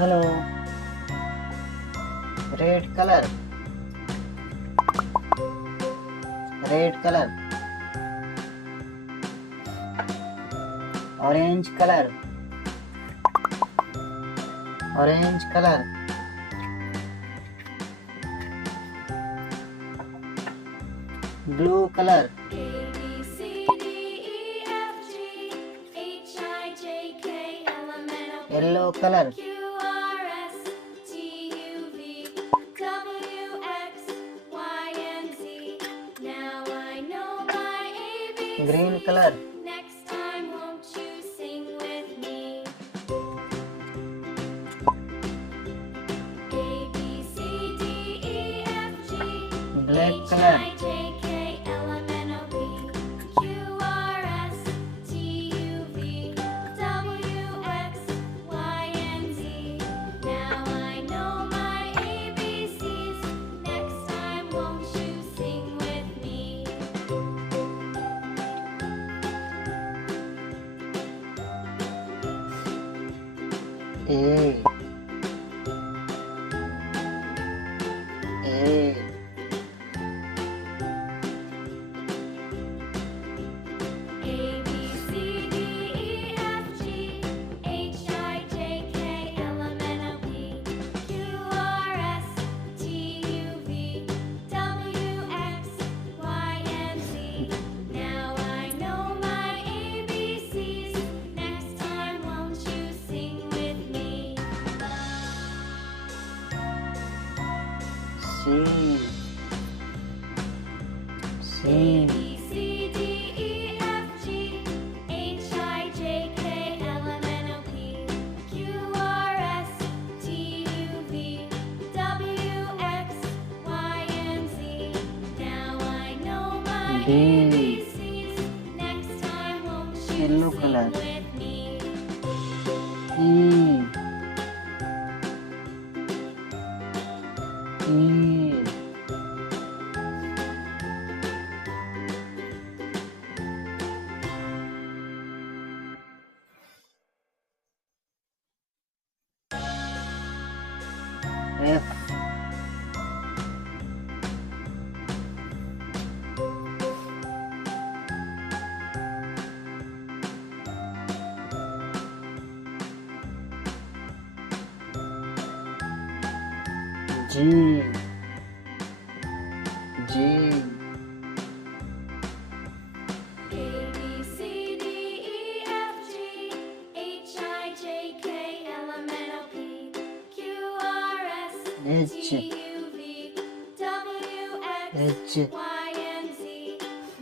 Hello. Red color. Red color. Orange color. Orange color. Blue color. Yellow color. Green color. Next time, won't you sing with me? A, B, C, D, E, F, G, Black H, color. I, J, K, L, M, N, O, P, Q, R, S, T, U, V, W, X, Y, and Z. Now I know my ABCs. Next time, won't you sing with me? A. A. A, B, C, D, E, F, G, H, I, J, K, L, M, N, O, P, Q, R, S, T, U, V, W, X, Y, and Z. Now I know my ABCs. Next time, won't you sing with me? C. C. A, B, C, D, E, F, G, H, I, J, K, L, M, N, O, P, Q, R, S, T, U, V, W, X, Y, and Z. Now I know my D. ABCs. Next time, won't you Yellow sing color. with me? E. E. F. G. G. A, B, C, D, E, F, G, H, I, J, K, L, M, N, O, P, Q, R, S, H. T, U, V, W, X, H. Y, and Z.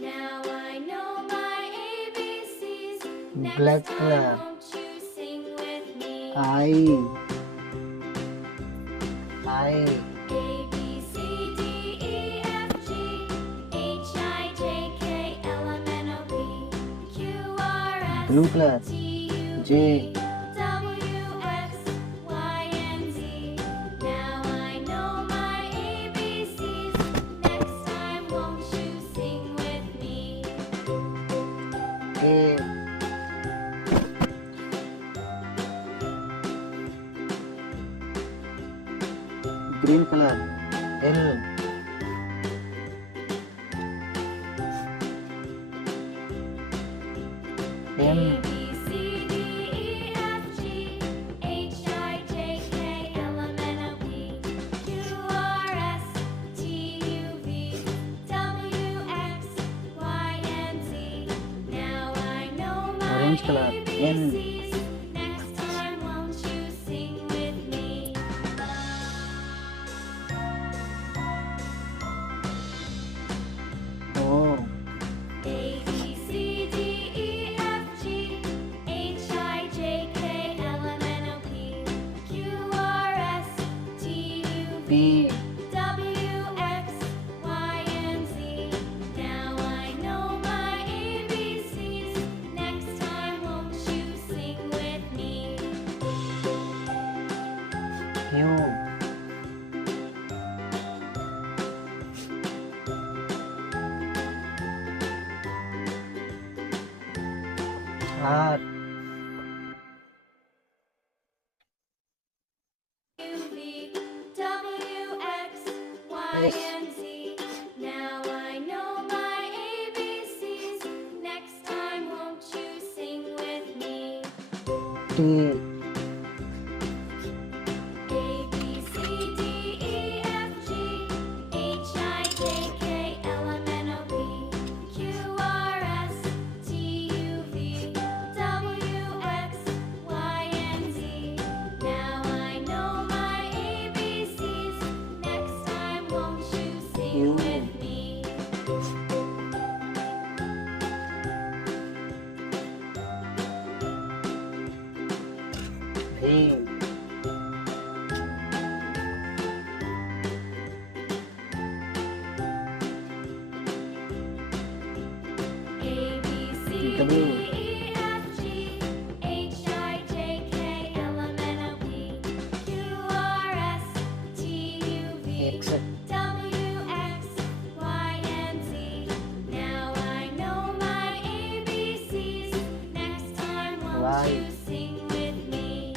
Now I know my ABCs. Next Black time, color. won't you sing with me? I. I. A, B, C, D, E, F, G, H, I, J, K, L, M, N, O, P, Q, R, S, Blue color. T, U, J. V, W, X, Y, and Z. Now I know my ABCs. Next time, won't you sing with me? A. Green color. L. A, M. B, C, D, E, F, G, H, I, J, K, L, M, N, O, P, Q, R, S, T, U, V, W, X, Y, and Z. Now I know my Orange color. N. ABCs. Next time, won't you sing with me? O. A, B, C, D, E, F, G, H, I, J, K, L, M, N, O, P, Q, R, S, T, U, V, P. W, X, Y, and Z. Now I know my ABCs. Next time, won't you sing with me? Q. R. V, W, X, Y, Yes. and Z. Now I know my ABCs. Next time, won't you sing with me? T, A, B, C, D, E, F, G, H, I, J, K, L, M, N, O, P, Q, R, S, T, U, V, W, X, Y, and Z. Now I know my ABCs. Next time, won't you sing U. with me? V, A, B, C, D, W, E, F, G, H, I, J, K, L, M, N, O, P, Q, R, S, T, U, V, X, W, X, Y, and Z. Now I know my ABCs. Next time, won't Y. you sing with me?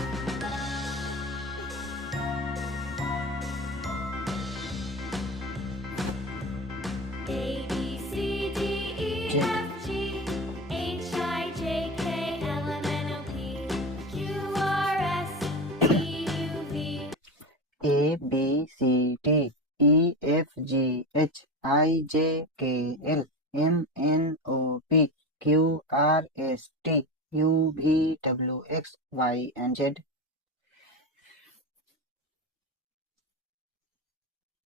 A, B, C, D, E, Z. F, G, H, I, J, K, L, M, N, O, P, Q, R, S, T, U, V. A, B, C, D, E, F, G, H, I, J, K, L, M, N, O, P, Q, R, S, T, U, V, W, X, Y, and Z.